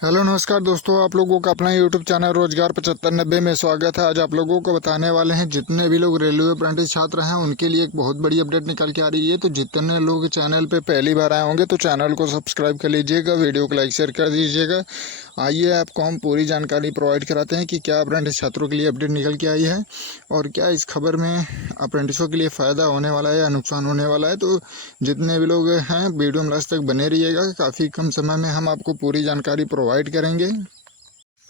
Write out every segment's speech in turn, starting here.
Hello नमस्कार दोस्तों, आप लोगों का अपना यूट्यूब चैनल रोजगार 7590 में स्वागत है। आज आप लोगों को बताने वाले हैं जितने भी लोग रेलवे अप्रेंटिस छात्र हैं उनके लिए एक बहुत बड़ी अपडेट निकल के आ रही है। तो जितने लोग चैनल पे पहली बार आए होंगे तो चैनल को सब्सक्राइब कर लीजिएगा, वीडियो को लाइक शेयर कर दीजिएगा। आइए आपको हम पूरी जानकारी प्रोवाइड कराते हैं कि क्या अप्रेंटिस छात्रों के लिए अपडेट निकल के आई है और क्या इस खबर में अप्रेंटिसों के लिए फ़ायदा होने वाला है या नुकसान होने वाला है। तो जितने भी लोग हैं वीडियो में लास्ट तक बने रहिएगा, काफ़ी कम समय में हम आपको पूरी जानकारी प्रोवाइड करेंगे।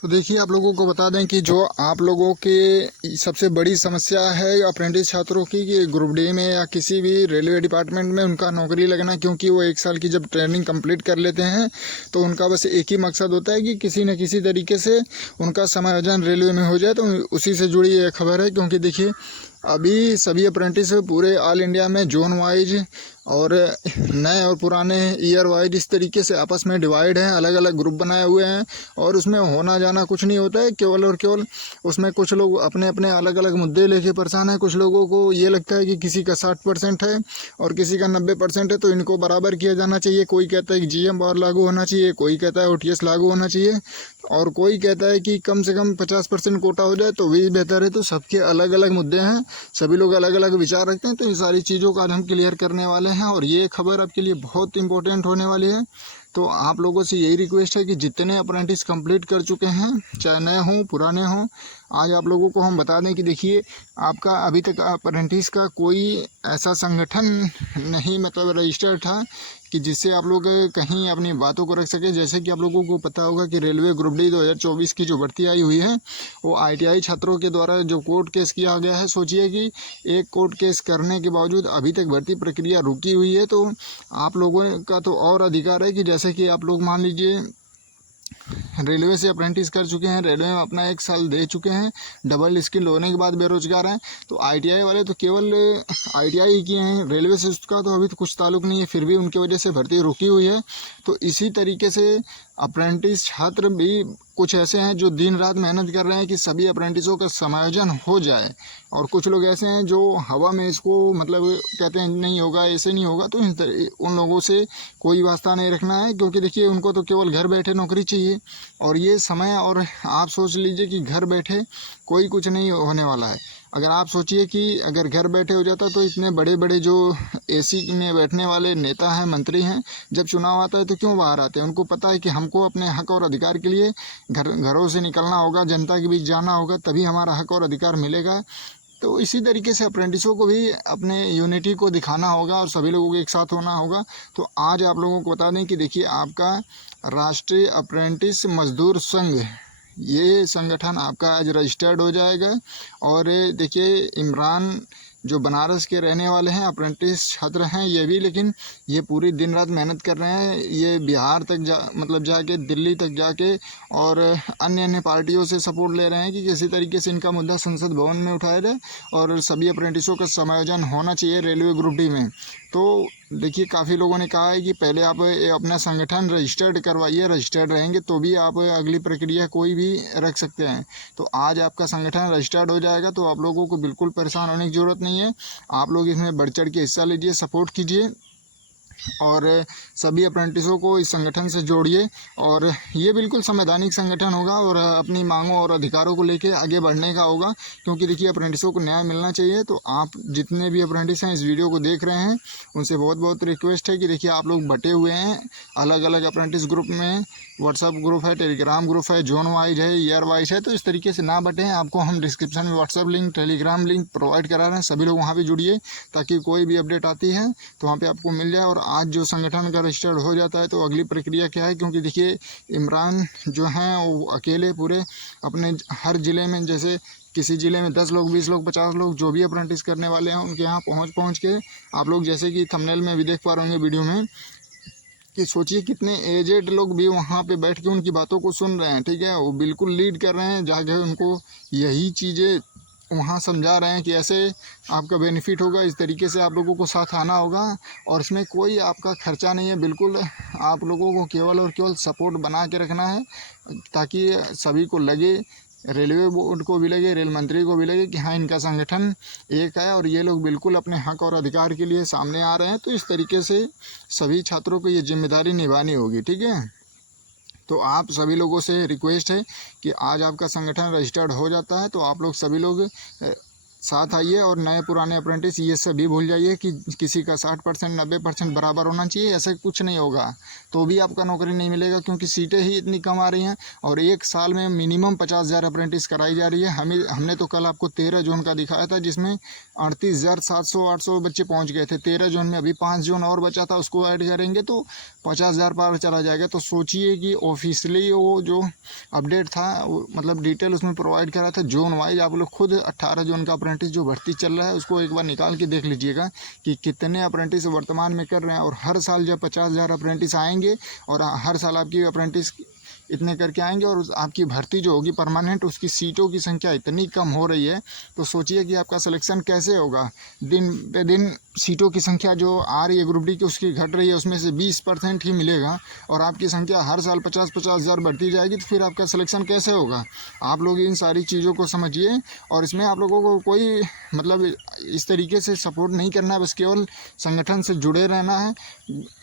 तो देखिए, आप लोगों को बता दें कि जो आप लोगों की सबसे बड़ी समस्या है अप्रेंटिस छात्रों की कि ग्रुप डी में या किसी भी रेलवे डिपार्टमेंट में उनका नौकरी लगना, क्योंकि वो 1 साल की जब ट्रेनिंग कंप्लीट कर लेते हैं तो उनका बस एक ही मकसद होता है कि किसी न किसी तरीके से उनका समायोजन रेलवे में हो जाए। तो उसी से जुड़ी ये खबर है, क्योंकि देखिए अभी सभी अप्रेंटिस पूरे ऑल इंडिया में जोन वाइज और नए और पुराने ईयर वाइज इस तरीके से आपस में डिवाइड हैं, अलग अलग ग्रुप बनाए हुए हैं और उसमें होना जाना कुछ नहीं होता है। केवल और केवल उसमें कुछ लोग अपने अपने अलग अलग मुद्दे लेके परेशान हैं। कुछ लोगों को ये लगता है कि किसी का 60% है और किसी का 90% है, तो इनको बराबर किया जाना चाहिए। कोई कहता है कि जीएम बार लागू होना चाहिए, कोई कहता है ओटीएस लागू होना चाहिए और कोई कहता है कि कम से कम 50% कोटा हो जाए तो भी बेहतर है। तो सबके अलग अलग मुद्दे हैं, सभी लोग अलग अलग विचार रखते हैं। तो इन सारी चीज़ों का आज हम क्लियर करने वाले हैं और ये खबर आपके लिए बहुत इंपॉर्टेंट होने वाली है। तो आप लोगों से यही रिक्वेस्ट है कि जितने अप्रेंटिस कंप्लीट कर चुके हैं, चाहे नए हों पुराने हों, आज आप लोगों को हम बता दें कि देखिए आपका अभी तक अप्रेंटिस का कोई ऐसा संगठन नहीं मतलब रजिस्टर्ड था कि जिससे आप लोग कहीं अपनी बातों को रख सके। जैसे कि आप लोगों को पता होगा कि रेलवे ग्रुप डी 2024 की जो भर्ती आई हुई है वो आईटीआई छात्रों के द्वारा जो कोर्ट केस किया गया है। सोचिए कि एक कोर्ट केस करने के बावजूद अभी तक भर्ती प्रक्रिया रुकी हुई है। तो आप लोगों का तो और अधिकार है कि जैसे कि आप लोग मान लीजिए रेलवे से अप्रेंटिस कर चुके हैं, रेलवे में अपना 1 साल दे चुके हैं, डबल स्किल होने के बाद बेरोजगार हैं, तो आईटीआई वाले तो केवल आईटीआई ही किए हैं, रेलवे से उसका तो अभी तो कुछ ताल्लुक नहीं है, फिर भी उनकी वजह से भर्ती रुकी हुई है। तो इसी तरीके से अप्रेंटिस छात्र भी कुछ ऐसे हैं जो दिन रात मेहनत कर रहे हैं कि सभी अप्रेंटिसों का समायोजन हो जाए, और कुछ लोग ऐसे हैं जो हवा में इसको मतलब कहते हैं नहीं होगा, ऐसे नहीं होगा। तो उन लोगों से कोई वास्ता नहीं रखना है, क्योंकि देखिए उनको तो केवल घर बैठे नौकरी चाहिए और ये समय, और आप सोच लीजिए कि घर बैठे कोई कुछ नहीं होने वाला है। अगर आप सोचिए कि अगर घर बैठे हो जाता तो इतने बड़े बड़े जो एसी में बैठने वाले नेता हैं, मंत्री हैं, जब चुनाव आता है तो क्यों बाहर आते हैं? उनको पता है कि हमको अपने हक और अधिकार के लिए घरों से निकलना होगा, जनता के बीच जाना होगा, तभी हमारा हक और अधिकार मिलेगा। तो इसी तरीके से अप्रेंटिसों को भी अपने यूनिटी को दिखाना होगा और सभी लोगों को एक साथ होना होगा। तो आज आप लोगों को बता दें कि देखिए आपका राष्ट्रीय अप्रेंटिस मजदूर संघ, ये संगठन आपका आज रजिस्टर्ड हो जाएगा। और देखिए इमरान जो बनारस के रहने वाले हैं, अप्रेंटिस छात्र हैं ये भी, लेकिन ये पूरी दिन रात मेहनत कर रहे हैं। ये बिहार तक मतलब जाके दिल्ली तक जाके और अन्य अन्य पार्टियों से सपोर्ट ले रहे हैं कि किसी तरीके से इनका मुद्दा संसद भवन में उठाया जाए और सभी अप्रेंटिसों का समायोजन होना चाहिए रेलवे ग्रुप डी में। तो देखिए काफ़ी लोगों ने कहा है कि पहले आप अपना संगठन रजिस्टर्ड करवाइए, रजिस्टर्ड रहेंगे तो भी आप अगली प्रक्रिया कोई भी रख सकते हैं। तो आज आपका संगठन रजिस्टर्ड हो जाएगा, तो आप लोगों को बिल्कुल परेशान होने की ज़रूरत नहीं है। आप लोग इसमें बढ़ चढ़ के हिस्सा लीजिए, सपोर्ट कीजिए और सभी अप्रेंटिसों को इस संगठन से जोड़िए। और ये बिल्कुल संवैधानिक संगठन होगा और अपनी मांगों और अधिकारों को लेके आगे बढ़ने का होगा, क्योंकि देखिए अप्रेंटिसों को न्याय मिलना चाहिए। तो आप जितने भी अप्रेंटिस हैं इस वीडियो को देख रहे हैं उनसे बहुत बहुत रिक्वेस्ट है कि देखिए आप लोग बटे हुए हैं अलग अलग अप्रेंटिस ग्रुप में, व्हाट्सअप ग्रुप है, टेलीग्राम ग्रुप है, जोन वाइज है, ईयर वाइज है। तो इस तरीके से ना बटें। आपको हम डिस्क्रिप्शन में WhatsApp link, Telegram link provide करा रहे हैं, सभी लोग वहाँ पर जुड़िए ताकि कोई भी अपडेट आती है तो वहाँ पर आपको मिल जाए। और आज जो संगठन का रजिस्टर्ड हो जाता है तो अगली प्रक्रिया क्या है, क्योंकि देखिए इमरान जो हैं वो अकेले पूरे अपने हर ज़िले में, जैसे किसी ज़िले में 10 लोग, 20 लोग, 50 लोग जो भी अप्रेंटिस करने वाले हैं उनके यहाँ पहुँच के आप लोग जैसे कि थंबनेल में भी देख पा रहे होंगे वीडियो में, कि सोचिए कितने एजेड लोग भी वहाँ पे बैठ के उनकी बातों को सुन रहे हैं। ठीक है, वो बिल्कुल लीड कर रहे हैं, जाके उनको यही चीज़ें वहाँ समझा रहे हैं कि ऐसे आपका बेनिफिट होगा, इस तरीके से आप लोगों को साथ आना होगा। और इसमें कोई आपका खर्चा नहीं है, बिल्कुल आप लोगों को केवल और केवल सपोर्ट बना के रखना है, ताकि सभी को लगे, रेलवे बोर्ड को भी लगे, रेल मंत्री को भी लगे कि हाँ इनका संगठन एक है और ये लोग बिल्कुल अपने हक और अधिकार के लिए सामने आ रहे हैं। तो इस तरीके से सभी छात्रों को ये जिम्मेदारी निभानी होगी। ठीक है, तो आप सभी लोगों से रिक्वेस्ट है कि आज आपका संगठन रजिस्टर्ड हो जाता है तो आप लोग सभी लोग साथ आइए और नए पुराने अप्रेंटिस ये सभी भूल जाइए कि किसी का 60% 90% बराबर होना चाहिए, ऐसा कुछ नहीं होगा तो भी आपका नौकरी नहीं मिलेगा, क्योंकि सीटें ही इतनी कम आ रही हैं और एक साल में मिनिमम 50,000 अप्रेंटिस कराई जा रही है। हमने तो कल आपको 13 जून का दिखाया था जिसमें 38,700-800 बच्चे पहुँच गए थे 13 जून में। अभी 5 जून और बचा था, उसको ऐड करेंगे तो 50,000 पार चला जाएगा। तो सोचिए कि ऑफिशियली वो जो अपडेट था मतलब डिटेल उसमें प्रोवाइड करा था जोन वाइज। आप लोग खुद 18 जून का अप्रेंटिस जो भर्ती चल रहा है उसको एक बार निकाल के देख लीजिएगा कि कितने अप्रेंटिस वर्तमान में कर रहे हैं। और हर साल जब 50,000 अप्रेंटिस आएंगे और हर साल आपकी अप्रेंटिस इतने करके आएंगे और आपकी भर्ती जो होगी परमानेंट, उसकी सीटों की संख्या इतनी कम हो रही है तो सोचिए कि आपका सिलेक्शन कैसे होगा। दिन पे दिन सीटों की संख्या जो आ रही है ग्रुप डी की उसकी घट रही है, उसमें से 20% ही मिलेगा और आपकी संख्या हर साल 50,000 बढ़ती जाएगी तो फिर आपका सिलेक्शन कैसे होगा। आप लोग इन सारी चीज़ों को समझिए और इसमें आप लोगों को कोई मतलब इस तरीके से सपोर्ट नहीं करना है, बस केवल संगठन से जुड़े रहना है।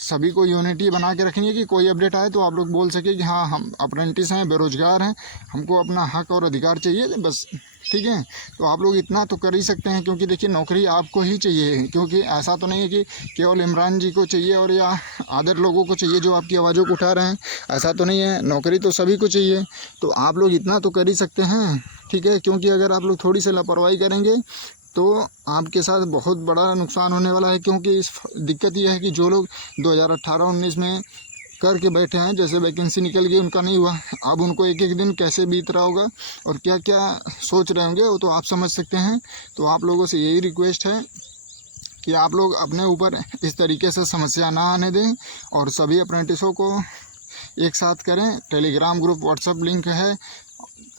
सभी को यूनिटी बना के रखनी है कि कोई अपडेट आए तो आप लोग बोल सके कि हाँ हम अप्रेंटिस हैं, बेरोजगार हैं, हमको अपना हक और अधिकार चाहिए बस, ठीक है। तो आप लोग इतना तो कर ही सकते हैं, क्योंकि देखिए नौकरी आपको ही चाहिए, क्योंकि ऐसा तो नहीं है कि केवल इमरान जी को चाहिए और या अदर लोगों को चाहिए जो आपकी आवाज़ों को उठा रहे हैं, ऐसा तो नहीं है। नौकरी तो सभी को चाहिए, तो आप लोग इतना तो कर ही सकते हैं, ठीक है। क्योंकि अगर आप लोग थोड़ी सी लापरवाही करेंगे तो आपके साथ बहुत बड़ा नुकसान होने वाला है। क्योंकि इस दिक्कत यह है कि जो लोग 2018-19 में करके बैठे हैं, जैसे वैकेंसी निकल गई उनका नहीं हुआ, अब उनको एक एक दिन कैसे बीत रहा होगा और क्या क्या सोच रहे होंगे वो तो आप समझ सकते हैं। तो आप लोगों से यही रिक्वेस्ट है कि आप लोग अपने ऊपर इस तरीके से समस्या ना आने दें और सभी अप्रेंटिसों को एक साथ करें। टेलीग्राम ग्रुप, व्हाट्सएप लिंक है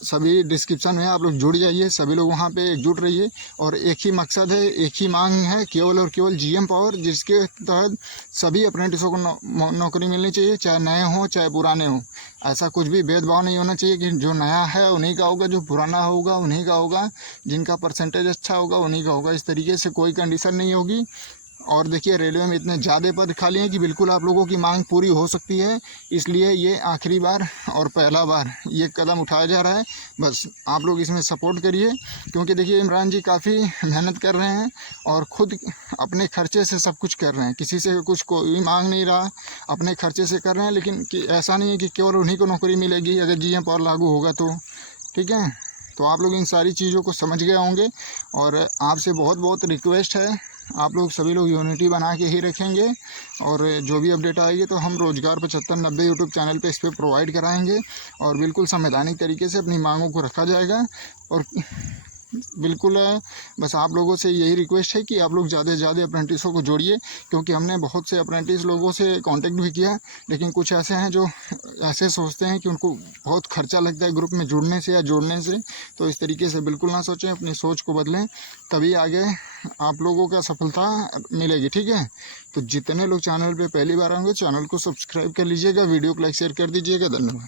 सभी डिस्क्रिप्शन में, आप लोग जुड़ जाइए, सभी लोग वहाँ पे एकजुट रहिए और एक ही मकसद है, एक ही मांग है केवल और केवल जीएम पावर, जिसके तहत सभी अप्रेंटिसों को नौकरी मिलनी चाहिए, चाहे नए हों चाहे पुराने हों। ऐसा कुछ भी भेदभाव नहीं होना चाहिए कि जो नया है उन्हीं का होगा, जो पुराना होगा उन्हीं का होगा, जिनका परसेंटेज अच्छा होगा उन्हीं का होगा। इस तरीके से कोई कंडीशन नहीं होगी। और देखिए रेलवे में इतने ज़्यादा पद खाली हैं कि बिल्कुल आप लोगों की मांग पूरी हो सकती है, इसलिए ये आखिरी बार और पहला बार ये कदम उठाया जा रहा है। बस आप लोग इसमें सपोर्ट करिए, क्योंकि देखिए इमरान जी काफ़ी मेहनत कर रहे हैं और ख़ुद अपने खर्चे से सब कुछ कर रहे हैं, किसी से कुछ कोई मांग नहीं रहा, अपने खर्चे से कर रहे हैं। लेकिन ऐसा नहीं है कि केवल उन्हीं को नौकरी मिलेगी अगर जीएम पावर लागू होगा तो, ठीक है। तो आप लोग इन सारी चीज़ों को समझ गए होंगे और आपसे बहुत बहुत रिक्वेस्ट है, आप लोग सभी लोग यूनिटी बना के ही रखेंगे और जो भी अपडेट आएगी तो हम रोज़गार 7590 यूट्यूब चैनल पे इस पर प्रोवाइड कराएंगे और बिल्कुल संवैधानिक तरीके से अपनी मांगों को रखा जाएगा। और बिल्कुल बस आप लोगों से यही रिक्वेस्ट है कि आप लोग ज़्यादा से ज़्यादा अप्रेंटिसों को जोड़िए, क्योंकि हमने बहुत से अप्रेंटिस लोगों से कांटेक्ट भी किया, लेकिन कुछ ऐसे हैं जो ऐसे सोचते हैं कि उनको बहुत खर्चा लगता है ग्रुप में जुड़ने से या जोड़ने से। तो इस तरीके से बिल्कुल ना सोचें, अपनी सोच को बदलें, तभी आगे आप लोगों का सफलता मिलेगी, ठीक है। तो जितने लोग चैनल पर पहली बार आएंगे चैनल को सब्सक्राइब कर लीजिएगा, वीडियो को लाइक शेयर कर दीजिएगा। धन्यवाद।